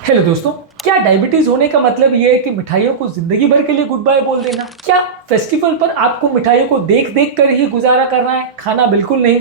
Hello दोस्तों, क्या diabetes होने का मतलब ये है कि मिठाइयों को जिंदगी भर के लिए गुड बाय बोल देना? क्या फेस्टिवल पर आपको मिठाइयों को देख देख कर ही गुजारा करना है? खाना बिल्कुल नहीं।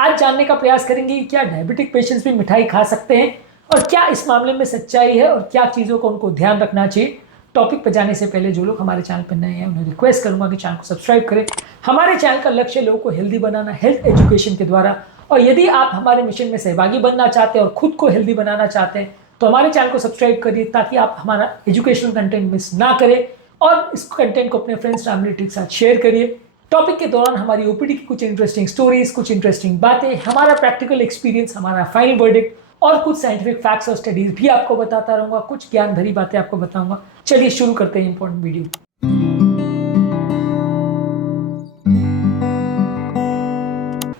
आज जानने का प्रयास करेंगे कि क्या डायबिटिक पेशेंट्स भी मिठाई खा सकते हैं और क्या इस मामले में सच्चाई है और क्या चीज़ों को उनको ध्यान रखना चाहिए। टॉपिक पर जाने से पहले जो लोग हमारे चैनल पर नए हैं उन्हें रिक्वेस्ट करूंगा कि चैनल को सब्सक्राइब करें। हमारे चैनल का लक्ष्य लोगों को हेल्दी बनाना, हेल्थ एजुकेशन के द्वारा। और यदि आप हमारे मिशन में सहभागी बनना चाहते हैं और खुद को हेल्दी बनाना चाहते हैं तो हमारे चैनल को सब्सक्राइब करिए ताकि आप हमारा एजुकेशनल कंटेंट मिस ना करें और इस कंटेंट को अपने फ्रेंड्स फैमिली के साथ शेयर करिए। टॉपिक के दौरान हमारी ओपीडी की कुछ इंटरेस्टिंग स्टोरीज, कुछ इंटरेस्टिंग बातें, हमारा प्रैक्टिकल एक्सपीरियंस, हमारा फाइनल वर्डिक्ट और कुछ साइंटिफिक फैक्ट्स और स्टडीज भी आपको बताता रहूंगा। कुछ ज्ञान भरी बातें आपको बताऊंगा। चलिए शुरू करते हैं इंपॉर्टेंट वीडियो।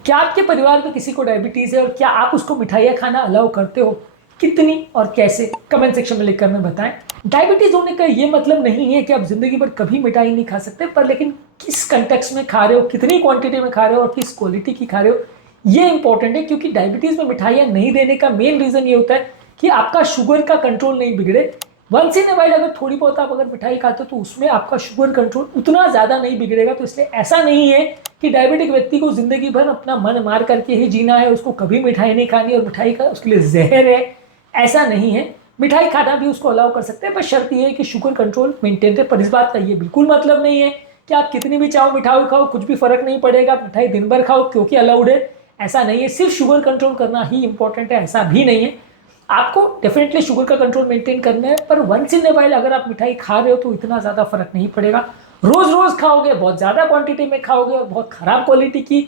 क्या आपके परिवार में किसी को डायबिटीज है और क्या आप उसको मिठाइयाँ खाना अलाउ करते हो? कितनी और कैसे? कमेंट सेक्शन में लिखकर हमें बताएं। डायबिटीज होने का ये मतलब नहीं है कि आप जिंदगी भर कभी मिठाई नहीं खा सकते, पर लेकिन किस कंटेक्स्ट में खा रहे हो, कितनी क्वांटिटी में खा रहे हो और किस क्वालिटी की खा रहे हो, ये इंपॉर्टेंट है। क्योंकि डायबिटीज में मिठाइयाँ नहीं देने का मेन रीजन ये होता है कि आपका शुगर का कंट्रोल नहीं बिगड़े। वंस इन ए वाइल अगर थोड़ी बहुत आप अगर मिठाई खाते हो तो उसमें आपका शुगर कंट्रोल उतना ज़्यादा नहीं बिगड़ेगा। तो इसलिए ऐसा नहीं है कि डायबिटिक व्यक्ति को जिंदगी भर अपना मन मार करके ही जीना है, उसको कभी मिठाई नहीं खानी और मिठाई का उसके लिए जहर है, ऐसा नहीं है। मिठाई खाना भी उसको अलाउ कर सकते हैं, पर शर्त ये है कि शुगर कंट्रोल मेंटेन रहे। पर इस बात का ये बिल्कुल मतलब नहीं है कि आप कितनी भी चाहो मिठाई खाओ, कुछ भी फर्क नहीं पड़ेगा, मिठाई दिन भर खाओ क्योंकि अलाउड है, ऐसा नहीं है। सिर्फ शुगर कंट्रोल करना ही इंपॉर्टेंट है, ऐसा भी नहीं है। आपको डेफिनेटली शुगर का कंट्रोल मेंटेन करना है, पर वंस इन ए वाइल अगर आप मिठाई खा रहे हो तो इतना ज़्यादा फर्क नहीं पड़ेगा। रोज रोज खाओगे, बहुत ज़्यादा क्वांटिटी में खाओगे और बहुत खराब क्वालिटी की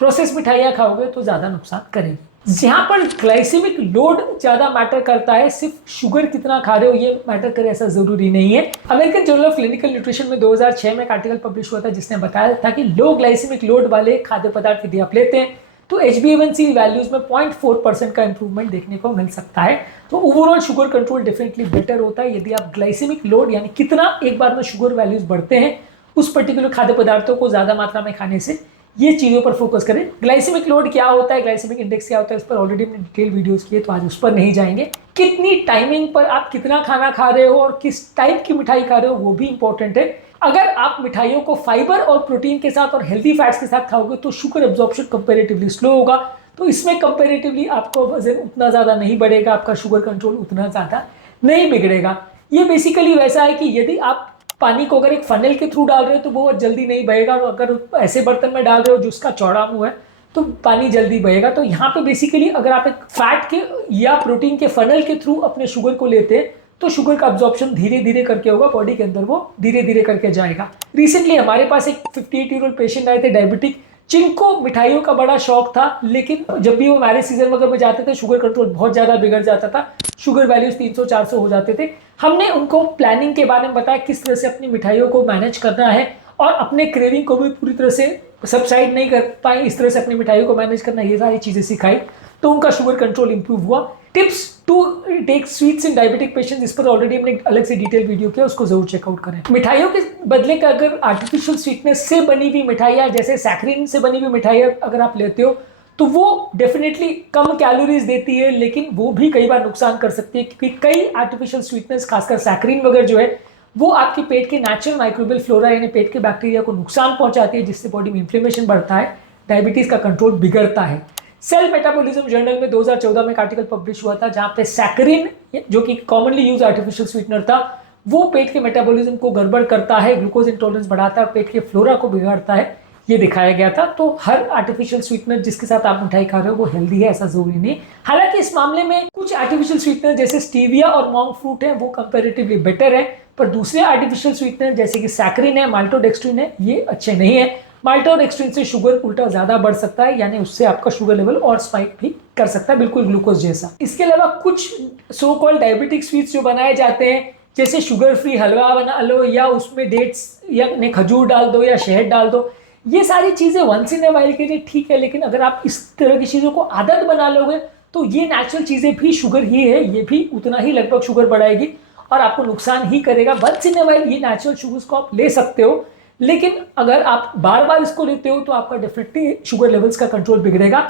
प्रोसेस मिठाइयाँ खाओगे तो ज़्यादा नुकसान करेगी। जहाँ पर ग्लाइसेमिक लोड ज़्यादा मैटर करता है, सिर्फ शुगर कितना खा रहे हो ये मैटर करे ऐसा ज़रूरी नहीं है। American journal of clinical nutrition में 2006 में एक आर्टिकल पब्लिश हुआ था जिसने बताया था कि लो ग्लाइसेमिक लोड वाले खाद्य पदार्थ यदि आप लेते हैं तो HbA1c वैल्यूज में 0.4% का इंप्रूवमेंट देखने को मिल सकता है। तो overall sugar control definitely better होता है यदि आप ग्लाइसेमिक लोड यानी कितना एक बार में शुगर वैल्यूज बढ़ते हैं उस पर्टिकुलर खाद्य पदार्थों को ज़्यादा मात्रा में खाने से, ये चीज़ों पर फोकस करें। ग्लाइसेमिक लोड क्या होता है, ग्लाइसेमिक इंडेक्स क्या होता है, इस पर ऑलरेडी हमने डिटेल वीडियोस किए तो आज उस पर नहीं जाएंगे। कितनी टाइमिंग पर आप कितना खाना खा रहे हो और किस टाइप की मिठाई खा रहे हो वो भी इंपॉर्टेंट है। अगर आप मिठाइयों को फाइबर और प्रोटीन के साथ और हेल्दी फैट्स के साथ खाओगे तो शुगर एब्जॉर्प्शन कंपैरेटिवली स्लो होगा, तो इसमें कंपैरेटिवली आपको वजन उतना ज़्यादा नहीं बढ़ेगा, आपका शुगर कंट्रोल उतना ज़्यादा नहीं बिगड़ेगा। ये बेसिकली वैसा है कि यदि आप पानी को अगर एक फनल के थ्रू डाल रहे हो तो वो जल्दी नहीं बहेगा, और अगर ऐसे बर्तन में डाल रहे हो जिसका चौड़ा मुंह है तो पानी जल्दी बहेगा। तो यहाँ पे बेसिकली अगर आप एक फैट के या प्रोटीन के फनल के थ्रू अपने शुगर को लेते हैं तो शुगर का अब्जॉर्प्शन धीरे धीरे करके होगा, बॉडी के अंदर वो धीरे धीरे करके जाएगा। रिसेंटली हमारे पास एक 58 ईयर ओल्ड पेशेंट आए थे डायबिटिक, जिनको मिठाइयों का बड़ा शौक था, लेकिन जब भी वो मैरिज सीजन वगैरह में जाते थे शुगर कंट्रोल बहुत ज़्यादा बिगड़ जाता था, शुगर वैल्यूज 300-400 हो जाते थे। हमने उनको प्लानिंग के बारे में बताया किस तरह से अपनी मिठाइयों को मैनेज करना है और अपने क्रेविंग को भी पूरी तरह से सबसाइड नहीं कर पाए, इस तरह से अपनी मिठाइयों को मैनेज करना, ये सारी चीज़ें सिखाई तो उनका शुगर कंट्रोल इंप्रूव हुआ। Tips to take sweets in diabetic patients, इस पर ऑलरेडी हमने अलग से डिटेल वीडियो किया, उसको जरूर चेकआउट करें। मिठाइयों के बदले का अगर आर्टिफिशियल स्वीटनेस से बनी हुई मिठाइयाँ जैसे सैक्रिन से बनी हुई मिठाइयाँ अगर आप लेते हो तो वो डेफिनेटली कम कैलोरीज देती है, लेकिन वो भी कई बार नुकसान कर सकती है क्योंकि कई आर्टिफिशियल स्वीटनेस खासकर सैक्रिन वगैरह जो है वो आपके पेट के नेचुरल माइक्रोबियल फ्लोरा यानी पेट के बैक्टीरिया को नुकसान पहुंचाती है, जिससे बॉडी में इन्फ्लेमेशन बढ़ता है, डायबिटीज का कंट्रोल बिगड़ता है। सेल मेटाबॉलिज्म जर्नल में 2014 में एक आर्टिकल पब्लिश हुआ था जहां पे सैक्रिन जो कि कॉमनली यूज आर्टिफिशियल स्वीटनर था वो पेट के मेटाबॉलिज्म को गड़बड़ करता है, ग्लूकोज इंटॉलरेंस बढ़ाता है, पेट के फ्लोरा को बिगाड़ता है, ये दिखाया गया था। तो हर आर्टिफिशियल स्वीटनर जिसके साथ आप मिठाई खा रहे हो वो हेल्दी है ऐसा जरूरी नहीं। हालांकि इस मामले में कुछ आर्टिफिशियल स्वीटनर जैसे स्टीविया और मॉन्क फ्रूट है वो कंपैरेटिवली बेटर है, पर दूसरे आर्टिफिशियल स्वीटनर जैसे कि सैक्रिन है, माल्टोडेक्स्ट्रिन है, ये अच्छे नहीं है। माल्टोडेक्स्ट्रिन से शुगर उल्टा ज्यादा बढ़ सकता है, यानी उससे आपका शुगर लेवल और स्पाइक भी कर सकता है, बिल्कुल ग्लूकोज जैसा। इसके अलावा कुछ सो कॉल्ड डायबिटिक स्वीट्स जो बनाए जाते हैं जैसे शुगर फ्री हलवा बना लो या उसमें डेट्स या खजूर डाल दो या शहद डाल दो, ये सारी चीज़ें वंस इन ए वाइल के लिए ठीक है, लेकिन अगर आप इस तरह की चीज़ों को आदत बना लोगे तो ये नेचुरल चीज़ें भी शुगर ही है, ये भी उतना ही लगभग शुगर बढ़ाएगी और आपको नुकसान ही करेगा। वंस इन ए वाइल ये नेचुरल शुगर्स को आप ले सकते हो, लेकिन अगर आप बार बार इसको लेते हो तो आपका डेफिनेटली शुगर लेवल्स का कंट्रोल बिगड़ेगा।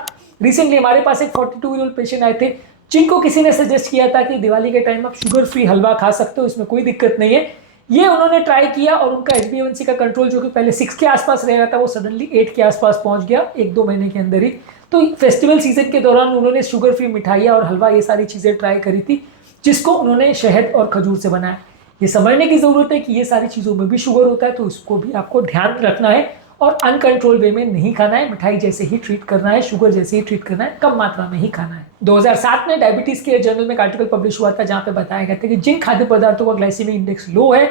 रिसेंटली हमारे पास एक 42 ईयर ओल्ड पेशेंट आए थे जिनको किसी ने सजेस्ट किया था कि दिवाली के टाइम आप शुगर फ्री हलवा खा सकते हो, इसमें कोई दिक्कत नहीं है, ये उन्होंने ट्राई किया और उनका HbA1c का कंट्रोल जो कि पहले 6 के आसपास रह रहा था वो सडनली 8 के आसपास पहुंच गया 1-2 महीने के अंदर ही। तो फेस्टिवल सीजन के दौरान उन्होंने शुगर फ्री मिठाइयाँ और हलवा ये सारी चीज़ें ट्राई करी थी, जिसको उन्होंने शहद और खजूर से बनाया। ये समझने की ज़रूरत है कि ये सारी चीज़ों में भी शुगर होता है, तो इसको भी आपको ध्यान रखना है और अनकंट्रोल वे में नहीं खाना है। मिठाई जैसे ही ट्रीट करना है, शुगर जैसे ही ट्रीट करना है, कम मात्रा में ही खाना है। 2007 में डायबिटीज के जर्नल में एक आर्टिकल पब्लिश हुआ था जहां पे बताया गया था कि जिन खाद्य पदार्थों का ग्लाइसेमिक इंडेक्स लो है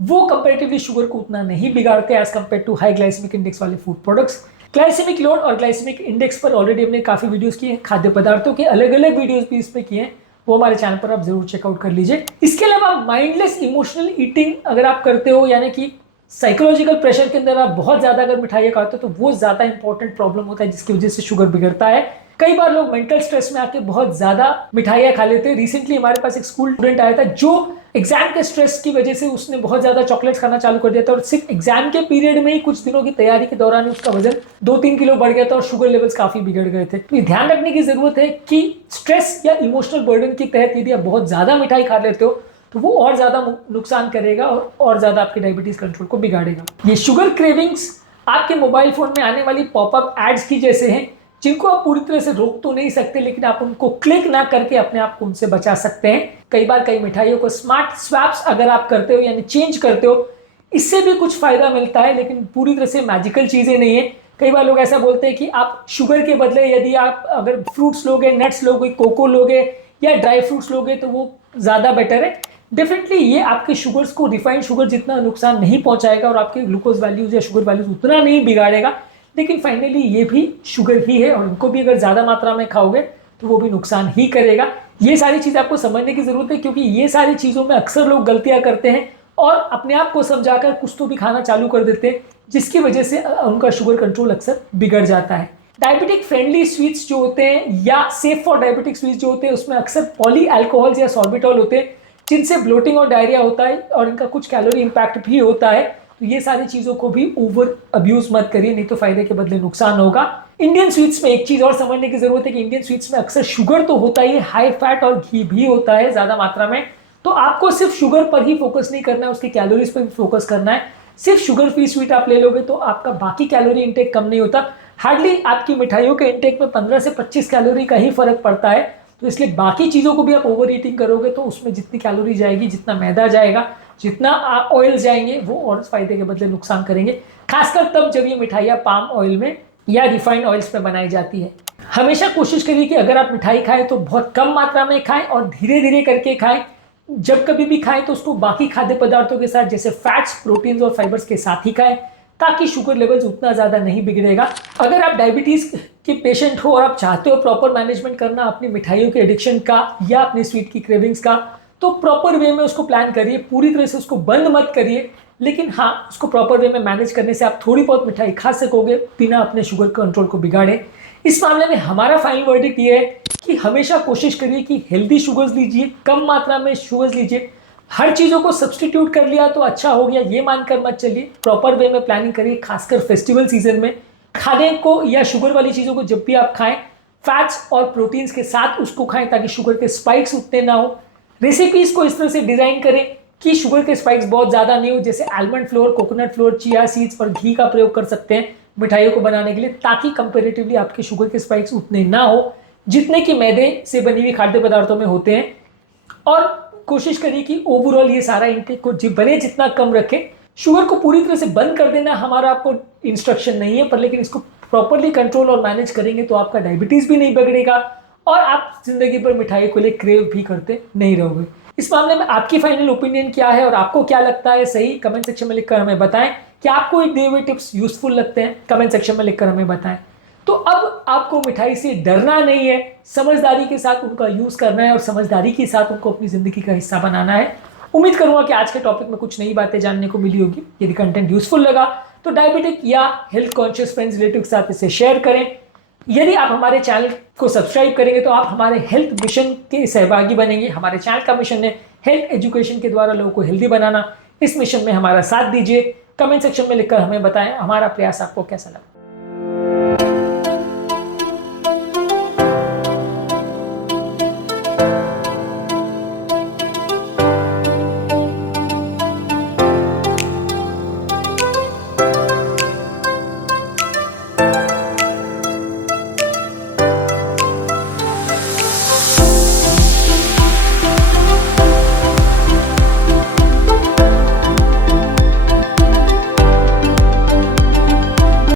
वो कंपैरेटिवली शुगर को उतना नहीं बिगाड़ते as compared to high glycaemic index वाले फूड प्रोडक्ट्स। ग्लाइसेमिक लोड और ग्लाइसेमिक इंडेक्स पर ऑलरेडी हमने काफी वीडियोस किए हैं, खाद्य पदार्थों के अलग अलग वीडियोस भी इसमें किए हैं, वो हमारे चैनल पर आप जरूर चेकआउट कर लीजिए। इसके अलावा माइंडलेस इमोशनल ईटिंग अगर आप करते हो, यानी कि साइकोलॉजिकल प्रेशर के अंदर आप बहुत ज्यादा अगर मिठाइयाँ खाते हो तो वो ज्यादा इंपॉर्टेंट प्रॉब्लम होता है जिसकी वजह से शुगर बिगड़ता है। कई बार लोग मेंटल स्ट्रेस में आके बहुत ज्यादा मिठाइयाँ खा लेते हैं। रिसेंटली हमारे पास एक स्कूल स्टूडेंट आया था जो एग्जाम के स्ट्रेस की वजह से उसने बहुत ज्यादा चॉकलेट्स खाना चालू कर दिया था और सिर्फ एग्जाम के पीरियड में ही कुछ दिनों की तैयारी के दौरान उसका वजन 2-3 किलो बढ़ गया था और शुगर लेवल्स काफी बिगड़ गए थे। तो ये ध्यान रखने की जरूरत है कि स्ट्रेस या इमोशनल बर्डन के तहत यदि आप बहुत ज्यादा मिठाई खा लेते हो तो वो और ज्यादा नुकसान करेगा और ज्यादा आपके डायबिटीज कंट्रोल को बिगाड़ेगा। ये शुगर क्रेविंग्स आपके मोबाइल फोन में आने वाली पॉपअप एड्स की जैसे हैं, जिनको आप पूरी तरह से रोक तो नहीं सकते, लेकिन आप उनको क्लिक ना करके अपने आप को उनसे बचा सकते हैं। कई बार कई मिठाइयों को स्मार्ट स्वैप्स अगर आप करते हो यानी चेंज करते हो, इससे भी कुछ फायदा मिलता है, लेकिन पूरी तरह से मैजिकल चीजें नहीं है। कई बार लोग ऐसा बोलते हैं कि आप शुगर के बदले यदि आप अगर फ्रूट्स लोगे, नट्स लोगे, कोको लोगे या ड्राई फ्रूट्स लोगे तो वो ज्यादा बेटर है। डेफिनेटली ये आपके शुगर्स को, रिफाइंड शुगर जितना नुकसान नहीं पहुंचाएगा और आपके ग्लूकोज वैल्यूज या शुगर वैल्यूज उतना नहीं बिगाड़ेगा, लेकिन फाइनली ये भी शुगर ही है और उनको भी अगर ज्यादा मात्रा में खाओगे तो वो भी नुकसान ही करेगा। ये सारी चीज आपको समझने की जरूरत है, क्योंकि ये सारी चीजों में अक्सर लोग गलतियां करते हैं और अपने आप को समझाकर कुछ तो भी खाना चालू कर देते हैं, जिसकी वजह से उनका शुगर कंट्रोल अक्सर बिगड़ जाता है। डायबिटिक फ्रेंडली स्वीट्स जो होते हैं या सेफ फॉर डायबिटिक स्वीट्स जो होते हैं उसमें अक्सर पॉली अल्कोहल्स या सॉर्बिटॉल होते हैं, जिनसे ब्लोटिंग और डायरिया होता है और इनका कुछ कैलोरी इंपैक्ट भी होता है। तो ये सारी चीजों को भी ओवर अब्यूज मत करिए, नहीं तो फायदे के बदले नुकसान होगा। इंडियन स्वीट्स में एक चीज और समझने की जरूरत है कि इंडियन स्वीट्स में अक्सर शुगर तो होता ही है, हाई फैट और घी भी होता है ज्यादा मात्रा में। तो आपको सिर्फ शुगर पर ही फोकस नहीं करना है, उसकी कैलोरीज पर भी फोकस करना है। सिर्फ शुगर फ्री स्वीट आप ले लोगे तो आपका बाकी कैलोरी इंटेक कम नहीं होता। हार्डली आपकी मिठाइयों के इंटेक में 15 से 25 कैलोरी का ही फर्क पड़ता है। तो इसलिए बाकी चीजों को भी आप ओवर ईटिंग करोगे तो उसमें जितनी कैलोरी जाएगी, जितना मैदा जाएगा, जितना ऑयल जाएंगे, वो और फायदे के बदले नुकसान करेंगे, खासकर तब जब ये मिठाइयाँ पाम ऑयल में या रिफाइंड ऑयल्स में बनाई जाती है। हमेशा कोशिश करिए कि अगर आप मिठाई खाएं तो बहुत कम मात्रा में खाएं और धीरे धीरे करके खाएं। जब कभी भी खाएं तो उसको बाकी खाद्य पदार्थों के साथ जैसे फैट्स, प्रोटीन्स और फाइबर्स के साथ ही खाएं, ताकि शुगर लेवल्स उतना ज्यादा नहीं बिगड़ेगा। अगर आप डायबिटीज के पेशेंट हो और आप चाहते हो प्रॉपर मैनेजमेंट करना अपनी मिठाइयों के एडिक्शन का या अपनी स्वीट की क्रेविंग्स का, तो प्रॉपर वे में उसको प्लान करिए, पूरी तरह से उसको बंद मत करिए, लेकिन हाँ उसको प्रॉपर वे में मैनेज करने से आप थोड़ी बहुत मिठाई खा सकोगे बिना अपने शुगर कंट्रोल को बिगाड़े। इस मामले में हमारा फाइनल वर्डिक्ट ये है कि हमेशा कोशिश करिए कि हेल्दी शुगर्स लीजिए, कम मात्रा में शुगर्स लीजिए। हर चीज़ों को सब्सटीट्यूट कर लिया तो अच्छा हो गया ये मानकर मत चलिए, प्रॉपर वे में प्लानिंग करिए। खासकर फेस्टिवल सीजन में खाने को या शुगर वाली चीज़ों को जब भी आप खाएं, फैट्स और प्रोटीन्स के साथ उसको खाएं ताकि शुगर के स्पाइक्स उतने ना हो। रेसिपीज को इस तरह से डिजाइन करें कि शुगर के स्पाइक्स बहुत ज़्यादा नहीं हो, जैसे almond floor, coconut floor, chia seeds और घी का प्रयोग कर सकते हैं मिठाइयों को बनाने के लिए, ताकि कंपेरेटिवली आपके शुगर के स्पाइक्स उतने ना हो जितने कि मैदे से बनी हुई खाद्य पदार्थों में होते हैं। और कोशिश करिए कि ओवरऑल ये सारा इंटेक को बने जितना कम रखें। शुगर को पूरी तरह से बंद कर देना हमारा आपको इंस्ट्रक्शन नहीं है, पर लेकिन इसको प्रॉपरली कंट्रोल और मैनेज करेंगे तो आपका डायबिटीज भी नहीं बिगड़ेगा और आप जिंदगी भर मिठाई को लिए क्रेव भी करते नहीं रहोगे। इस मामले में आपकी फाइनल ओपिनियन क्या है और आपको क्या लगता है सही, कमेंट सेक्शन में लिखकर हमें बताएं। कि आपको एक दिए हुए टिप्स यूजफुल लगते हैं, कमेंट सेक्शन में लिखकर हमें बताएं। तो अब आपको मिठाई से डरना नहीं है, समझदारी के साथ उनका यूज करना है और समझदारी के साथ उनको अपनी जिंदगी का हिस्सा बनाना है। उम्मीद करूंगा कि आज के टॉपिक में कुछ नई बातें जानने को मिली होगी। यदि कंटेंट यूजफुल लगा तो डायबिटिक या हेल्थ कॉन्शियस फ्रेंड्स, रिलेटिव के साथ इसे शेयर करें। यदि आप हमारे चैनल को सब्सक्राइब करेंगे तो आप हमारे हेल्थ मिशन के सहभागी बनेंगे। हमारे चैनल का मिशन है हेल्थ एजुकेशन के द्वारा लोगों को हेल्दी बनाना। इस मिशन में हमारा साथ दीजिए। कमेंट सेक्शन में लिखकर हमें बताएं हमारा प्रयास आपको कैसा लगा।